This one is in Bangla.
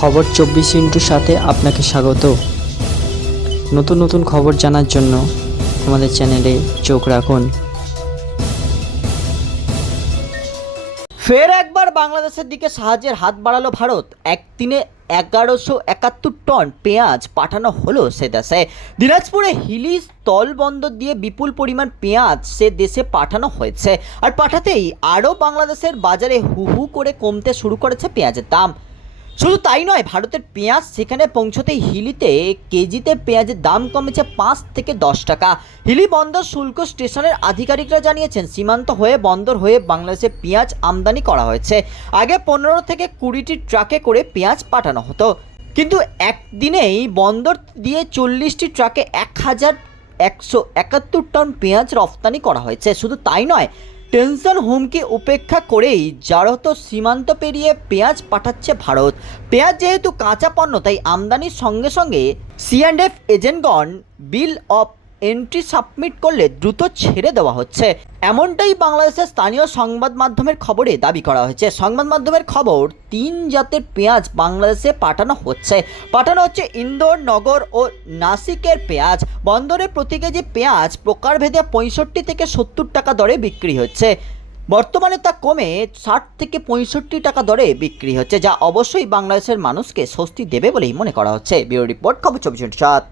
খবর চব্বিশ ইন্টুর সাথে আপনাকে স্বাগত। নতুন নতুন খবর জানার জন্য আমাদের চ্যানেলে চোখ রাখুন। ফের একবার বাংলাদেশের দিকে সাহায্যের হাত বাড়ালো ভারত। একদিনে এগারোশো একাত্তর টন পেঁয়াজ পাঠানো হলো সে দেশে। দিনাজপুরে হিলি স্থল বন্দর দিয়ে বিপুল পরিমাণ পেঁয়াজ সে দেশে পাঠানো হয়েছে। আর পাঠাতেই আরও বাংলাদেশের বাজারে হু হু করে কমতে শুরু করেছে পেঁয়াজের দাম। শুধু তাই নয়, ভারতের পেঁয়াজ সেখানে পৌঁছতে হিলিতে কেজিতে পেঁয়াজের দাম কমেছে পাঁচ থেকে দশ টাকা। হিলি বন্দর শুল্ক স্টেশনের আধিকারিকরা জানিয়েছেন, সীমান্ত হয়ে বন্দর হয়ে বাংলাদেশে পেঁয়াজ আমদানি করা হয়েছে। আগে পনেরো থেকে কুড়িটি ট্রাকে করে পেঁয়াজ পাঠানো হতো। কিন্তু একদিনেই বন্দর দিয়ে চল্লিশটি ট্রাকে এক হাজার একশো একাত্তর টন পেঁয়াজ রফতানি করা হয়েছে। শুধু তাই নয় টেনশন হুমকি উপেক্ষা করেই জারত সীমান্ত পেরিয়ে পেঁয়াজ পাঠাচ্ছে ভারত। পেঁয়াজ যেহেতু কাঁচা পণ্য, তাই আমদানির সঙ্গে সঙ্গে সিঅ্যান্ডএফ এজেন্টগণ বিল অফ এন্ট্রি সাবমিট করলে দ্রুত ছেড়ে দেওয়া হচ্ছে। এমনটাই বাংলাদেশের স্থানীয় সংবাদ মাধ্যমের খবরে দাবি করা হয়েছে। সংবাদ মাধ্যমের খবর, তিন জাতের পেঁয়াজ বাংলাদেশে পাঠানো হচ্ছে। পাঠানো হচ্ছে ইন্দোর, নগর ও নাসিকের পেঁয়াজ। বন্দরে প্রতি কেজি পেঁয়াজ প্রকারভেদে পঁয়ষট্টি থেকে সত্তর টাকা দরে বিক্রি হচ্ছে। বর্তমানে তা কমে ষাট থেকে পঁয়ষট্টি টাকা দরে বিক্রি হচ্ছে, যা অবশ্যই বাংলাদেশের মানুষকে স্বস্তি দেবে বলেই মনে করা হচ্ছে। ব্যুরো রিপোর্ট, খবর চব্বিশ সাত।